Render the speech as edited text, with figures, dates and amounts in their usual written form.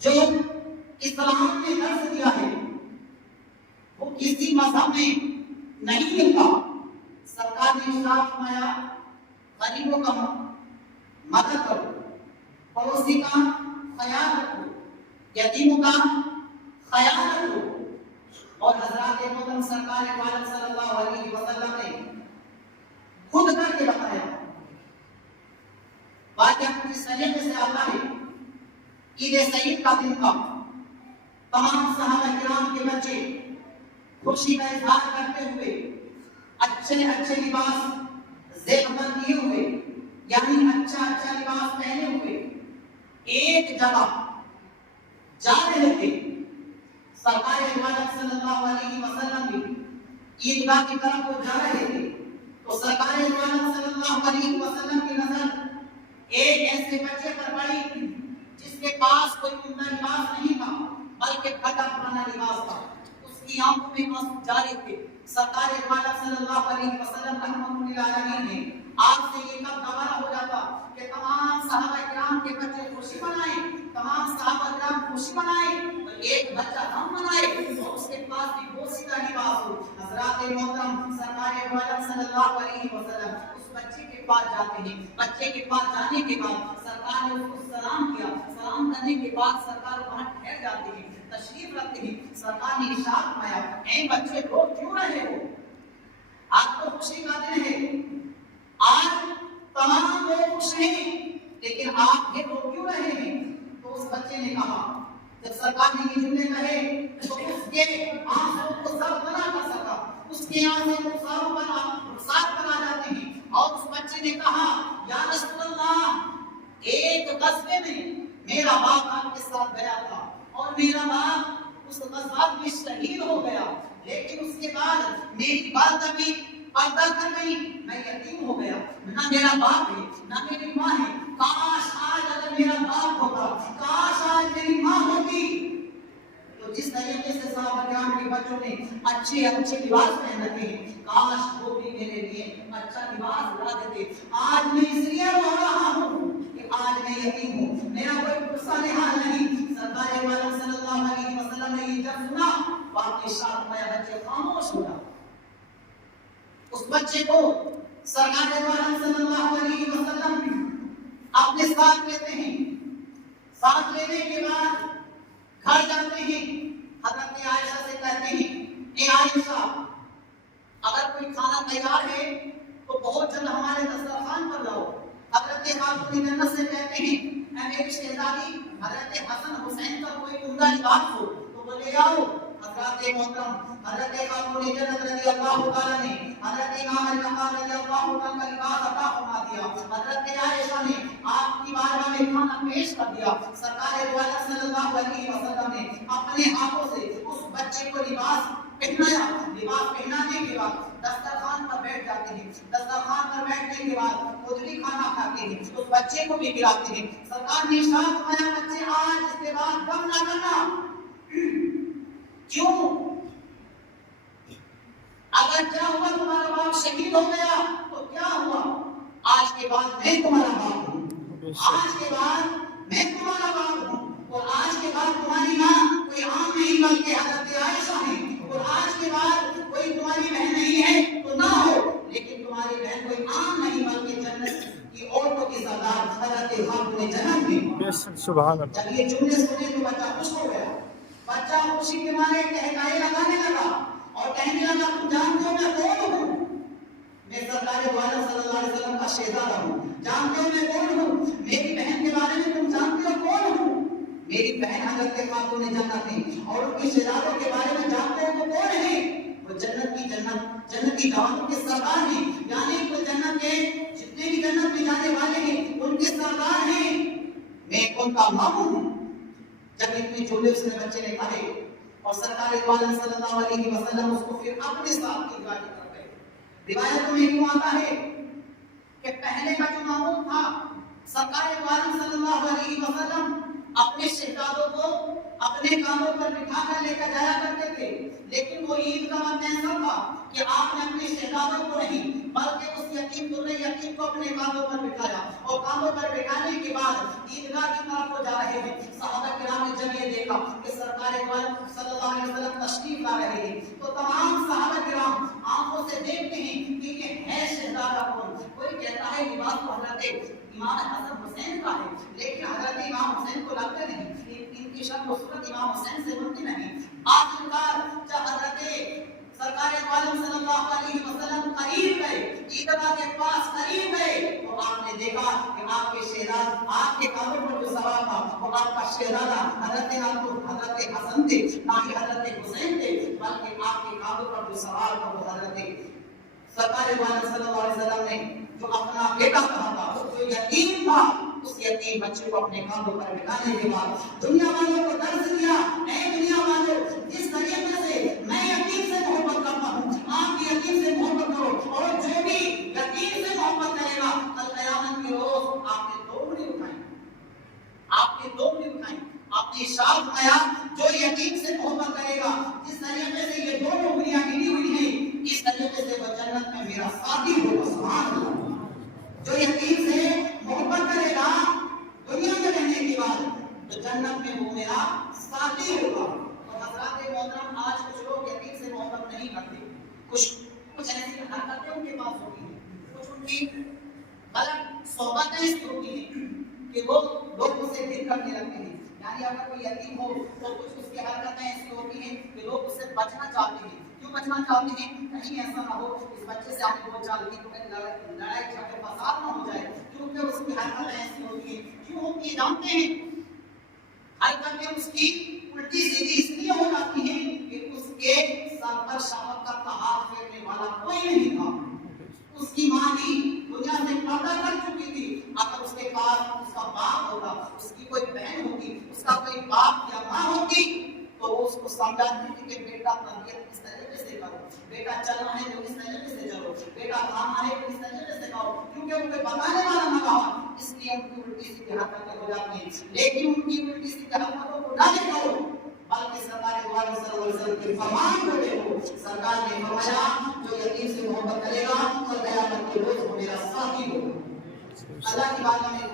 جو اسلام نے درس دیا ہے وہ کسی مذہب میں نہیں ملتا۔ سرکار نے ارشاد فرمایا غریبوں کا مدد کرو، پڑوسی کا خیال رکھو، یتیموں کا خیال رکھو۔ اور حضرات محترم سرکار عالم صلی اللہ علیہ وسلم نے خود کر کے بتایا۔ واقعہ کچھ طریقے سے آتا ہے، عید سعید کا دن تھا، تمام صحابہ کرام کے بچے خوشی کا اظہار کرتے ہوئے اچھے اچھے لباس زیب بند کیے ہوئے، یعنی اچھا لباس پہنے ہوئے ایک جگہ جا رہے تھے۔ سرکار صلی اللہ علیہ وسلم بھی عیدگاہ کی طرف وہ جا رہے تھے تو سرکار صلی اللہ علیہ وسلم کی نظر ایک ایسے بچے پر پڑی جس کے پاس کوئی عمدہ لباس نہیں تھا بلکہ پھٹا پرانا لباس تھا، اس کی آنکھوں میں آنسو جاری تھے۔ سرکار صلی اللہ علیہ وسلم رحمۃ للعالمین نے آپ سے یہ کب گوارا ہو جاتا کہ تمام صحابہ کرام کے بچے خوشی منائیں، تمام صحابہ کرام خوشی منائیں، اور ایک بچہ غم منائے اور اس کے پاس بھی بوسیدہ لباس ہو۔ حضرات محترم سرکار صلی اللہ علیہ وسلم اس بچے کے پاس جاتے ہیں، بچے کے پاس جانے کے بعد سرکار نے اس کو سلام کیا، سلام کرنے کے بعد سرکار وہاں ٹھہر جاتے ہیں، تشریف رکھتے ہیں۔ سرکار نے ارشاد فرمایا اے بچے رو کیوں رہے ہو؟ آج تو خوشی کا دن ہے، آج تمام لوگ خوش ہیں، لیکن آپ یہ رو کیوں رہے ہیں؟ تو اس بچے نے کہا، جب سرکار نے یہ جملے کہے تو اس کے آنکھوں کو سب بنا کر سکا، اس کے آنکھوں کو رخسار بنا جاتے ہیں، اور اس بچے نے کہا یا رسول اللہ ایک غزوے میں میرا باپ آپ کے ساتھ گیا تھا اور میرا باپ اس غزوہ میں شہید ہو گیا، لیکن اس کے بعد میری والدہ بھی پردہ کر گئی، میں یتیم ہو گیا، نہ میرا باپ ہے نہ میری ماں ہے، کاش آج اگر میرا باپ ہوتا، کاش آج میری ماں ہوتی۔ تو جس طریقے سے صحابہ کرام کے بچوں نے اچھے لباس پہن رکھے ہیں، کاش وہ بھی میرے لیے اچھا لباس لا دیتے۔ آج میں اس لیے رو رہا ہوں کہ آج میں یتیم ہوں، میرا کوئی غصہ نحال نہیں۔ سرکار صلی اللہ علیہ وسلم نے یہ جب سنا واقعی شاہ میں بچے خاموش ہو گیا۔ اس بچے کو سرکار صلی اللہ علیہ وسلم اپنے ساتھ لیتے ہیں، ساتھ لینے کے بعد گھر جاتے ہیں، حضرت عائشہ سے کہتے ہیں اے عائشہ اگر کوئی کھانا تیار ہے تو بہت جلد ہمارے دسترخوان پر لاؤ۔ حضرت خاتون جنت سے کہتے ہیں اے میری شہزادی حضرت حسن حسین کا کوئی عمدہ لباس ہو تو وہ لے آؤ۔ حضرات محترم حضرت خاتون جنت رضی اللہ تعالیٰ نے حضرت امام المقام رضی اللہ تعالیٰ کا لباس عطا فرما دیا، حضرت عائشہ نے آپ کی بارگاہ میں کھانا پیش کر دیا۔ سرکار دو عالم صلی اللہ علیہ وسلم نے اپنے ہاتھوں سے اس بچے کو لباس پہنایا، لباس پہنانے کے بعد دسترخوان پر بیٹھ جاتے ہیں، دسترخوان پر بیٹھنے کے بعد خود بھی کھانا کھاتے ہیں، اس بچے کو بھی کھلاتے ہیں۔ سرکار نے ارشاد فرمایا بچے آج اس کے بعد غم نہ کرنا، کیوں؟ اگر کیا ہوا تمہارا باپ شہید ہو گیا تو کیا ہوا؟ آج کے بعد میں تمہارا باپ ہوں، آج کے بعد میں تمہارا باپ ہوں، اور آج کے بعد تمہاری ماں کوئی عام نہیں بلکہ حضرت عائشہ ہے، اور آج کے بعد کوئی تمہاری بہن نہیں ہے تو نہ ہو، لیکن تمہاری بہن کوئی عام نہیں بلکہ جنت کی عورتوں کی سردار حضرت خاتون جنت ہے۔ سبحان اللہ۔ جب یہ جملے سنے تو بچہ خوش ہو گیا، بچہ خوشی کے مارے ٹہکائے لگانے لگا اور کہنے لگا تم جانتے ہو میں کون ہوں؟ میں سرکار دو عالم صلی اللہ علیہ وسلم کا شہزادہ ہوں۔ جانتے ہو میں کون ہوں؟ میری بہن کے بارے میں تم جانتے ہو کون ہوں؟ میری بہن حضرت خاتون جنت ہے، اور ان کے شہزادوں کے بارے میں جانتے ہو تو کون ہے؟ وہ جنتی جوانوں کے سردار ہیں، یعنی وہ جنت کے جتنے بھی جنت میں جانے والے ہیں ان کے سردار ہیں، میں ان کا ماموں ہوں۔ جب اتنے جملے اس نے بچے نے کہے اور سرکار دو عالم صلی اللہ علیہ وسلم اس کو پھر اپنے ساتھ کی گاڑی کر گئے۔ روایتوں میں یوں آتا ہے کہ پہلے کا جو معمول تھا سرکار دو عالم صلی اللہ علیہ وسلم اپنے شہزادوں کو اپنے کاموں پر بٹھا کر لے کر جایا کرتے تھے، لیکن وہ عید کا وقت ایسا تھا کہ آپ نے اپنے شہزادوں کو نہیں بلکہ اس یتیم کو اپنے کاموں پر بٹھایا، اور کاموں پر بٹھانے کے بعد عیدگاہ کی طرف وہ جا رہے ہیں۔ صحابہ کرام نے جب تو تمام صحابہ کرام آنکھوں سے دیکھتے ہیں کہ یہ ہے شہزادہ کون. کوئی کہتا ہے لباس تو حضرت امام حسن حسین کا ہے، لیکن حضرت امام حسین کو لگتے نہیں، ان کی شکل و صورت امام حسین سے ملتی نہیں. آخرکار جب حضرت سرکار عالم صلی اللہ علیہ وسلم قریب گئے، عیدگاہ کے پاس قریب گئے، تو آپ نے دیکھا کہ آپ کے شہزاد، آپ کے کانوں پر جو سوار تھا وہ آپ کا شہزادہ حضرت حسن تھے، نہ ہی حضرت حسین تھے، بلکہ آپ کے کانوں پر جو سوار تھا وہ حضرت سرکار عالم صلی اللہ علیہ وسلم نے جو اپنا بیٹا کہا تھا، جو یتیم تھا، اس یتیم بچے کو اپنے کاندھوں پر بٹھانے کے بعد دنیا والوں کو درس دیا، اے دنیا والوں، جس طریقے سے میں یتیم سے محبت کرتا ہوں، آپ بھی یتیم سے محبت کرو، اور جو بھی یتیم سے محبت کرے گا کل قیامت کے روز آپ نے دو انگلی اٹھائیں، آپ نے دو انگلی اٹھائیں، آپ نے ارشاد کیا جو یتیم سے محبت کرے گا، جس طریقے سے یہ دونوں انگلیاں ملی ہوئی ہیں، اس طریقے سے وہ جنت میں میرا ساتھی ہوگا. سبحان اللہ. جو یتیم سے محبت کرے گا دنیا میں رہنے کے بعد تو جنت میں وہ میرا ساتھی ہوگا. اور حضرات محترم، آج کچھ لوگ یتیم سے محبت نہیں کرتے، کچھ ایسی حرکتیں ان کے پاس ہوتی ہیں، کچھ ان کی غلط صحبتیں ایسی ہوتی ہیں کہ وہ لوگوں سے دل کرنے لگتے ہیں. یعنی اگر کوئی یتیم ہو تو کچھ اس کی حرکتیں ایسی ہوتی ہیں کہ لوگ اس سے بچنا چاہتے ہیں. کیوں بچنا چاہتے ہیں؟ کہیں ایسا نہ ہو اس بچے سے آپ بول چال کی تو لڑائی جھگڑے فساد نہ ہو جائے، کیونکہ اس کی حرکتیں ایسی ہوتی ہیں. کیوں ہوتی ہے جانتے ہیں؟ حرکتیں اس کی الٹی سیدھی اس لیے ہو جاتی ہیں کہ اس کے سر پر شفقت کا تہار پھیرنے والا کوئی نہیں تھا. اس کی ماں بھی دنیا سے پردہ کر چکی تھی. اگر اس کے پاس اس کا باپ ہوتا، اس کی کوئی بہن ہوتی، اس کا کوئی باپ یا ماں ہوتی تو وہ اس کو سمجھاتی تھی کہ بیٹا تربیت اس طریقے سے کرو، بیٹا چلنا ہے تو اس طریقے سے چلو، بیٹا کھانا ہے تو اس طریقے سے کھاؤ، کیونکہ ان کو بتانے والا نہ رہا، اس لیے ان کی الٹی سیدھی حرکتیں ہو جاتی ہیں. لیکن ان کی الٹی سیدھی حرکتوں کو نہ دیکھو بلکہ سرکار صلی اللہ علیہ وسلم کے فرمان کو دیکھو. سرکار نے فرمایا جو یتیم سے محبت کرے گا تو قیامت کے روز وہ میرا ساتھی ہوگا. اللہ کی بارگاہ میں